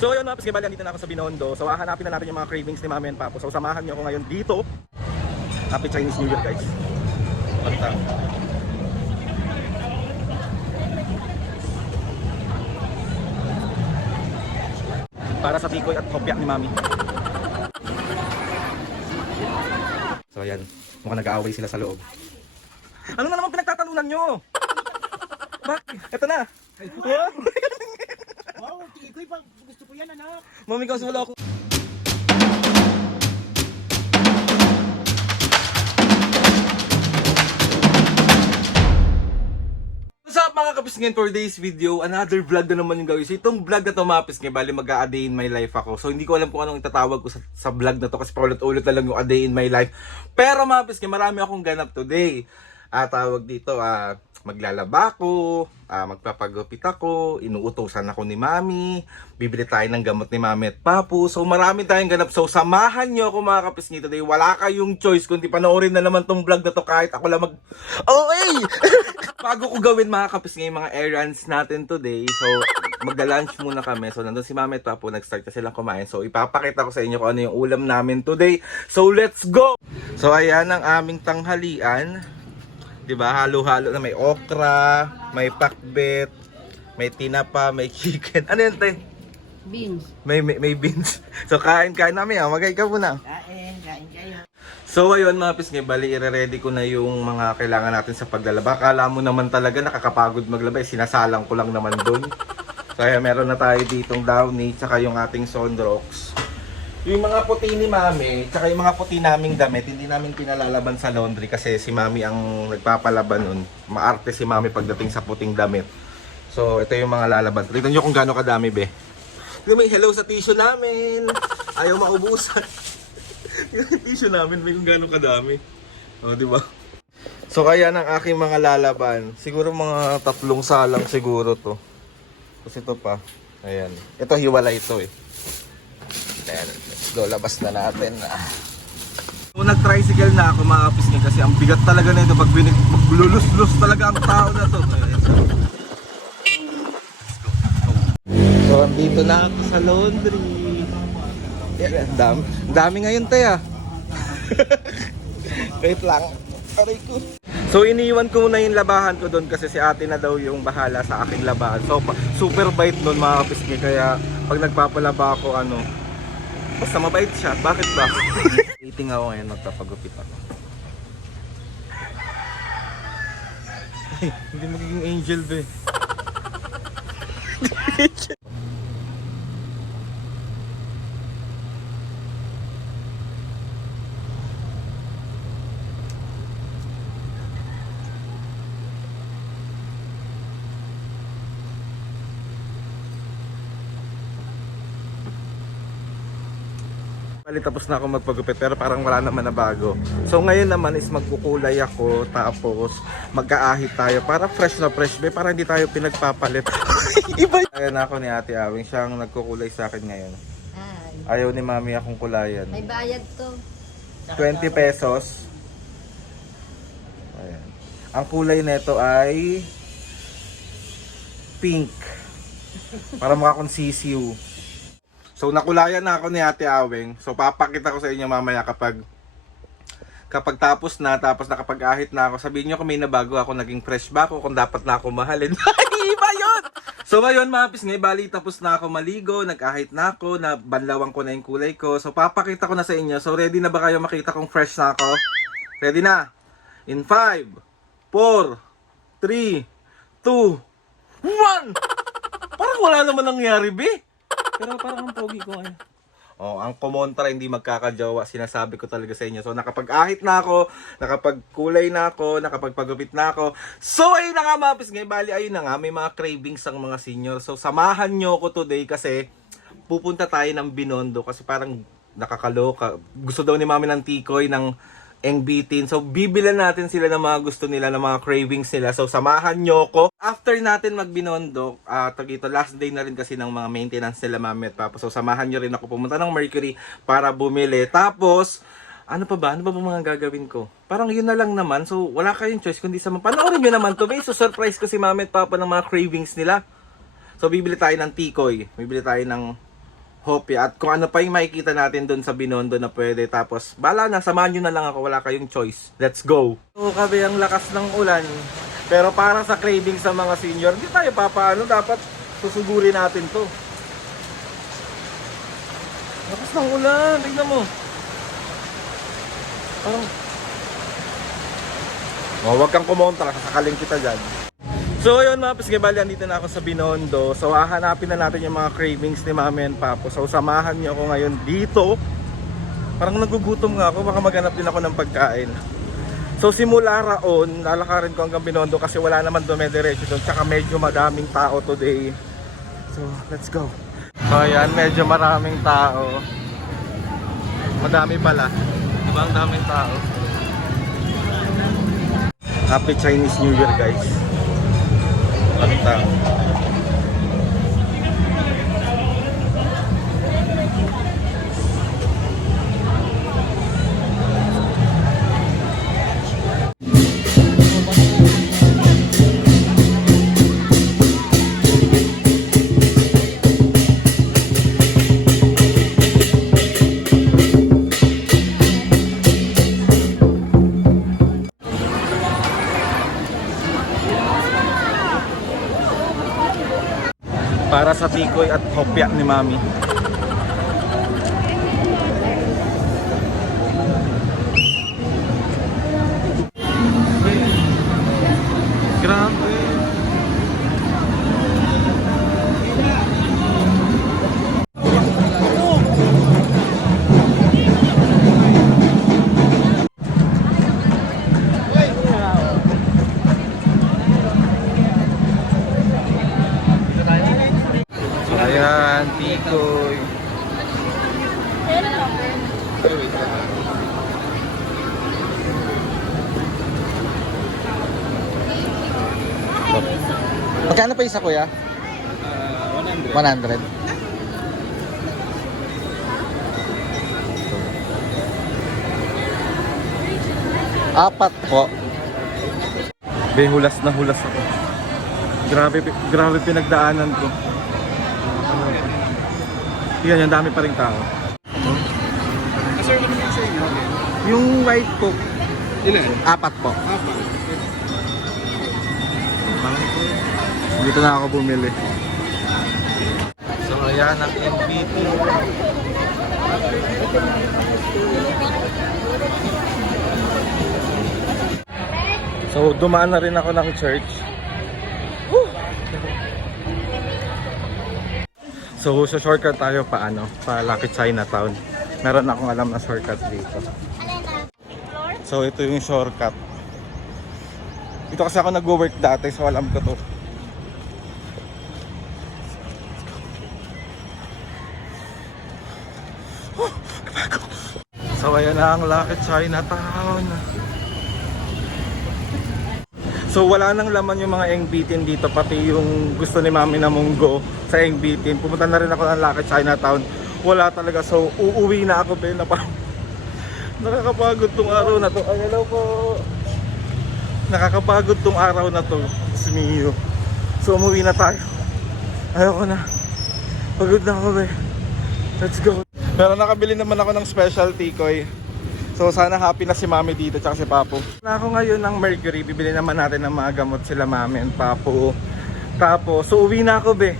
So yun mga Paps, bali dito na ako sa Binondo. So hahanapin na natin yung mga cravings ni Mami and Papo. So samahan niyo ako ngayon dito. Happy Chinese New Year guys. Basta. Para sa tikoy at kopya ni Mami. So ayan, mukhang nag-aaway sila sa loob. Ano na naman pinagtatalunan nyo? Bakit? Ito na. Wow, tikoy pa. Gusto ko yan, anak. Mami, kasi wala ako. What's up mga kapisngin, for today's video, another vlog na naman yung gawin. So itong vlog na to mga kapisngin, bali mag-a day in my life ako. So hindi ko alam kung anong itatawag ko sa vlog na to kasi paulit-ulit na lang yung a day in my life. Pero mga kapisngin, marami akong ganap today. Tawag dito, maglalaba ako, magpapagupit ako, inuutosan ako ni Mami, bibili tayo ng gamot ni Mami at Papu. So marami tayong ganap. So samahan nyo ako mga kapisngin today. Wala kayong choice kundi panoorin na naman tong vlog na to kahit ako lang Bago ko gawin mga kapisngin mga errands natin today, so magda-lunch muna kami. So nandun si Mami at Papu, nag-start na silang kumain. So ipapakita ko sa inyo kung ano yung ulam namin today. So let's go! So ayan ang aming tanghalian. Diba, halo-halo na may okra, may pakbet, may tinapa, may chicken. Ano yan, Tay? Beans. May beans. So kain namin magay ka muna. Kain kayo. So ayun mga pisngi, bali i-ready ko na yung mga kailangan natin sa paglalaba. Kala mo naman talaga nakakapagod maglaba, sinasalang ko lang naman doon. So ayan, meron na tayo ditong downy, tsaka yung ating Sunrocks. Yung mga puti ni Mami, tsaka yung mga puti naming damit, hindi namin pinalalaban sa laundry kasi si Mami ang nagpapalaban nun. Maarte si Mami pagdating sa puting damit. So ito yung mga lalaban. Tignan nyo kung gaano kadami, be. May hello sa tissue namin. Ayaw maubusan. Yung tissue namin, may kung gaano kadami. O, di ba? So kaya ng aking mga lalaban, siguro mga 3 salang siguro to. Kasi ito pa. Ayan. Ito hiwalay ito eh. Ayan, let's go, labas na natin. So, nag-tricycle na ako mga kapisngin kasi ang bigat talaga na ito pag maglulus-lus talaga ang tao na to. So, andito na ako sa laundry. Ang dami ngayon tayo. Wait lang. Aray ko. So iniwan ko muna yung labahan ko doon kasi si ate na daw yung bahala sa aking labahan. So super bait nun mga kapisngin, kaya pag nagpapalaba ako basta mabait siya. Bakit ba? Waiting ako ngayon, magpapagupit ako. Ay, hindi magiging angel ba eh. Tapos na ako magpagupit pero parang wala naman na bago. So ngayon naman is magkukulay ako, tapos magkaahit tayo para fresh na fresh be, para hindi tayo pinagpapalit. Iba. Ayan ako ni Ate Awing, siyang nagkukulay sa akin ngayon. Ayaw ni Mami akong kulayan. May bayad to. 20 pesos. Ayan. Ang kulay nito ay pink. Para mukha akong sisiu. So nakulayan na ako ni Ate Awing. So papakita ko sa inyo mamaya kapag tapos na, tapos nakapag-ahit na ako. Sabihin nyo kung may nabago ako, naging fresh ba ako, kung dapat na ako mahalin. Iba yun! So ngayon mga pisngay, bali tapos na ako maligo, nag-ahit na ako, nabanlawan ko na yung kulay ko. So papakita ko na sa inyo. So ready na ba kayo makita kung fresh na ako? Ready na? In 5, 4, 3, 2, 1! Parang wala naman nangyari, be. Pero parang ang pogi ko ngayon. Ang kumontra hindi magkakajowa, sinasabi ko talaga sa inyo. So nakapag-ahit na ako, nakapagkulay na ako, nakapagpagupit na ako. So ayun na nga mga pisngay, bali ayun na nga, may mga cravings ang mga senior. So samahan nyo ko today kasi pupunta tayo ng Binondo kasi parang nakakaloka. Gusto daw ni Mami ng tikoy, ng bitin. So bibilan natin sila ng mga gusto nila, ng mga cravings nila. So samahan nyo ko. After natin magbinondo, last day na rin kasi ng mga maintenance nila Mami at Papa. So samahan nyo rin ako pumunta ng Mercury para bumili. Tapos ano pa ba mga gagawin ko? Parang yun na lang naman. So wala kayong choice kundi sa panoorin nyo naman to. So surprise ko si Mami at Papa ng mga cravings nila. So bibili tayo ng tikoy, bibili tayo ng hopya, at kung ano pa yung makikita natin doon sa Binondo na pwede. Tapos, bala na, samahan nyo na lang ako, wala kayong choice. Let's go! So, kabe ang lakas ng ulan. Pero para sa craving sa mga senior, hindi tayo papaano, dapat susugurin natin to. Lakas ng ulan, tignan mo. Parang... Oh, wag kang kumontra, sasakaling kita dyan. So ayun mga Piskebali, andito na ako sa Binondo. So hahanapin na natin yung mga cravings ni Mami and Papo. So samahan niyo ako ngayon dito. Parang nagugutom nga ako, baka maghanap din ako ng pagkain. So simula raon, lalakarin ko hanggang Binondo kasi wala naman dumediretso doon. Tsaka medyo madaming tao today. So let's go. So ayan, medyo maraming tao. Madami pala. Diba ang daming tao? Happy Chinese New Year guys. Maraming tao. Para sa tikoy at hopya ni Mami. Grabe. Ayan, tikoy. Magkano pa isa kuya? 100. 100. Apat po. Be, hulas na hulas ako. Grabe pinagdaanan ko. Yan, ang dami pa rin tao. Sir, ano yung sa inyo? Yung white coke, Ilan? apat po. Apat. Dito na ako bumili. So ayan ang MPT. So dumaan na rin ako ng church. So shortcut tayo pa Lucky Chinatown. Meron akong alam na shortcut dito. So ito yung shortcut. Dito kasi ako nag-work dati, so alam ko to. So ayan na ang Lucky Chinatown. So wala nang laman yung mga engbitin dito, pati yung gusto ni Mami na munggo sa engbitin. Pumunta na rin ako ng Lucky Chinatown. Wala talaga, so uuwi na ako Ben. Nakakapagod tong araw na to. Ay, hello po. Nakakapagod tong araw na to. Sumiyo. So umuwi na tayo. Ayoko na. Pagod na ako Ben. Let's go. Pero nakabili naman ako ng special tikoy. So sana happy na si Mami dito tsaka si Papo. Na ako ngayon ng Mercury, bibili naman natin ng mga gamot sila Mami and Papo. Tapos so uwi na ako be.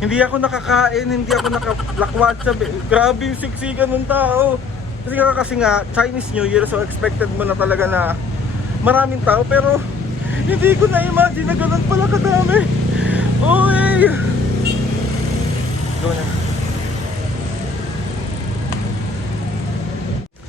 Hindi ako nakakain, hindi ako nakalakwatsa be. Grabe yung siksikan ng tao. Kasi nga Chinese New Year, so expected mo na talaga na maraming tao, pero hindi ko na-imagine na ganun pala kadami. Oy! Go na.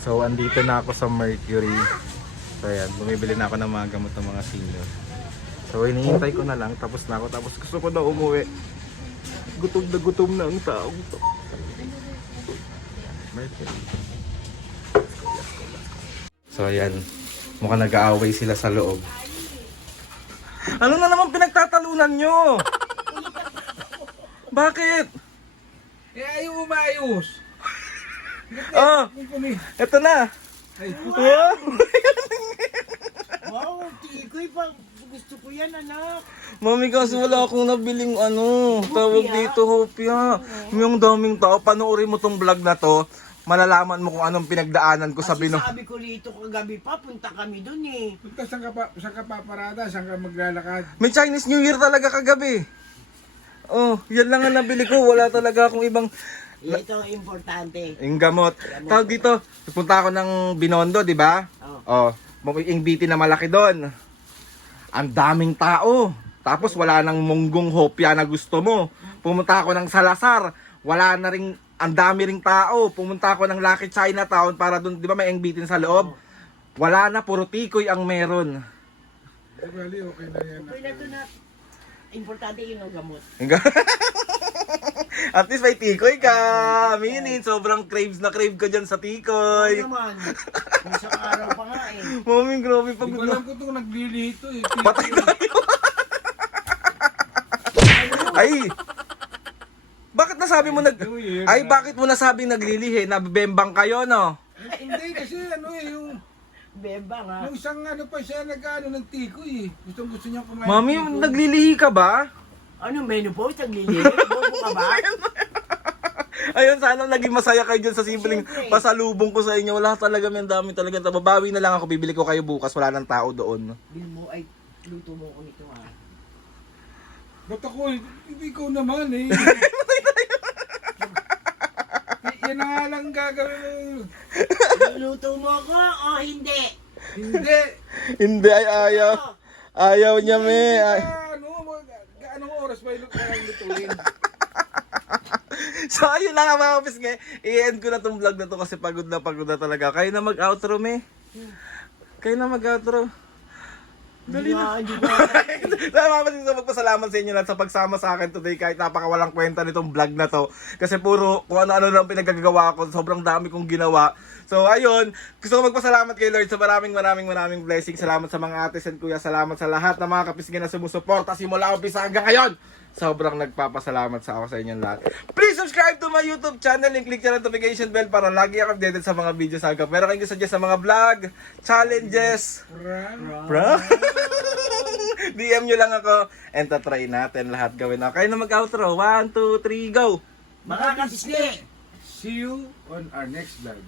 So, andito na ako sa Mercury. So, ayan, bumibili na ako ng mga gamot ng mga senior. So, hinihintay ko na lang, tapos na ako. Tapos gusto ko na umuwi. Gutom na ang taong to. Mercury. So, ayan. Mukhang nag-aaway sila sa loob. Ano na naman pinagtatalunan nyo? Bakit? Eh, ayaw umayos. Oh, eto na. Ay, Wow! wow, tikoy pa. gusto ko yan, anak. Mami, kasi wala akong nabiling tawag dito, hopya. Yung daming tao, panoorin mo tong vlog na to, malalaman mo kung anong pinagdaanan ko sa Kasi Bino. sabi ko rito kagabi pa, punta kami dun eh. Punta, saan ka paparada? Saan ka maglalakad? May Chinese New Year talaga kagabi. Oh, yan lang ang nabili ko. Wala talaga akong ibang Ito ang importante. yung gamot. Tawag dito, punta ako ng Binondo, di ba? Oh, yung BT na malaki doon. Ang daming tao. Tapos wala nang munggong hopya na gusto mo. Pumunta ako ng Salazar. Wala na ring, ang dami ring tao. Pumunta ako ng Lucky Chinatown para doon, di ba may bitin sa loob? Wala na, puro tikoy ang meron. Bali, okay na yan. Okay na to na. Importante yun ang gamot. At least may tikoy ka. Minin, sobrang craves na crave ka dyan sa Oo tikoy. naman. Kung isang araw pa nga eh. Mami, grabe Hindi ko pagod alam na. ko ito naglilito eh. Patay tayo. Ay! Bakit nasabi mo New Year Ay, na. bakit mo nasabing naglilihi? Nabibembang kayo, no? Hindi kasi yung Beba nga. yung isang pa siya nag-ano ng tikoy eh. Gusto niya kumain Mami, ng tikoy. naglilihi ka ba? Ano, menopause? Naglililit? Bobo ka ba? Ayun, sana naging masaya kayo dyan sa simpleng Siyempre. pasalubong ko sa inyo. Wala talaga, may dami talaga. Babawi na lang ako, bibili ko kayo bukas. Wala nang tao doon. Bil mo ay luto mo ko nito ah. Ba't ako? Hindi ko naman eh. Yan na nga lang gagawin mo. Luto mo ko o hindi? Hindi. Hindi, ay ayaw. Ayaw niya, me. Ay. Anong oras ba yung lutuin? So, ayun lang mga kapis nga. I-end ko na tong vlog na to kasi pagod na talaga. Kayo na mag-outro, me. Kayo na mag-outro. Dali na. Hindi ba? Salamat din sa magpasalamat sa inyo lahat sa pagsama sa akin today kahit napakawalang kwenta nitong vlog na to. Kasi puro kung ano-ano lang pinagagawa ko. Sobrang dami kong ginawa. So ayun, gusto ko magpasalamat kay Lord sa maraming blessings. Salamat sa mga ates and kuya. Salamat sa lahat ng mga kapisgin na sumusuporta simula umpisa hanggang ngayon. Sobrang nagpapasalamat sa ako sa inyong lahat. Please subscribe to my YouTube channel and click the notification bell para lagi ako updated sa mga videos hanggang. Meron kayong suggest sa mga vlog, challenges, bro. DM nyo lang ako and tatry natin lahat gawin. Okay na mag-outro. 1, 2, 3, go! Mga kasisli! See you on our next vlog.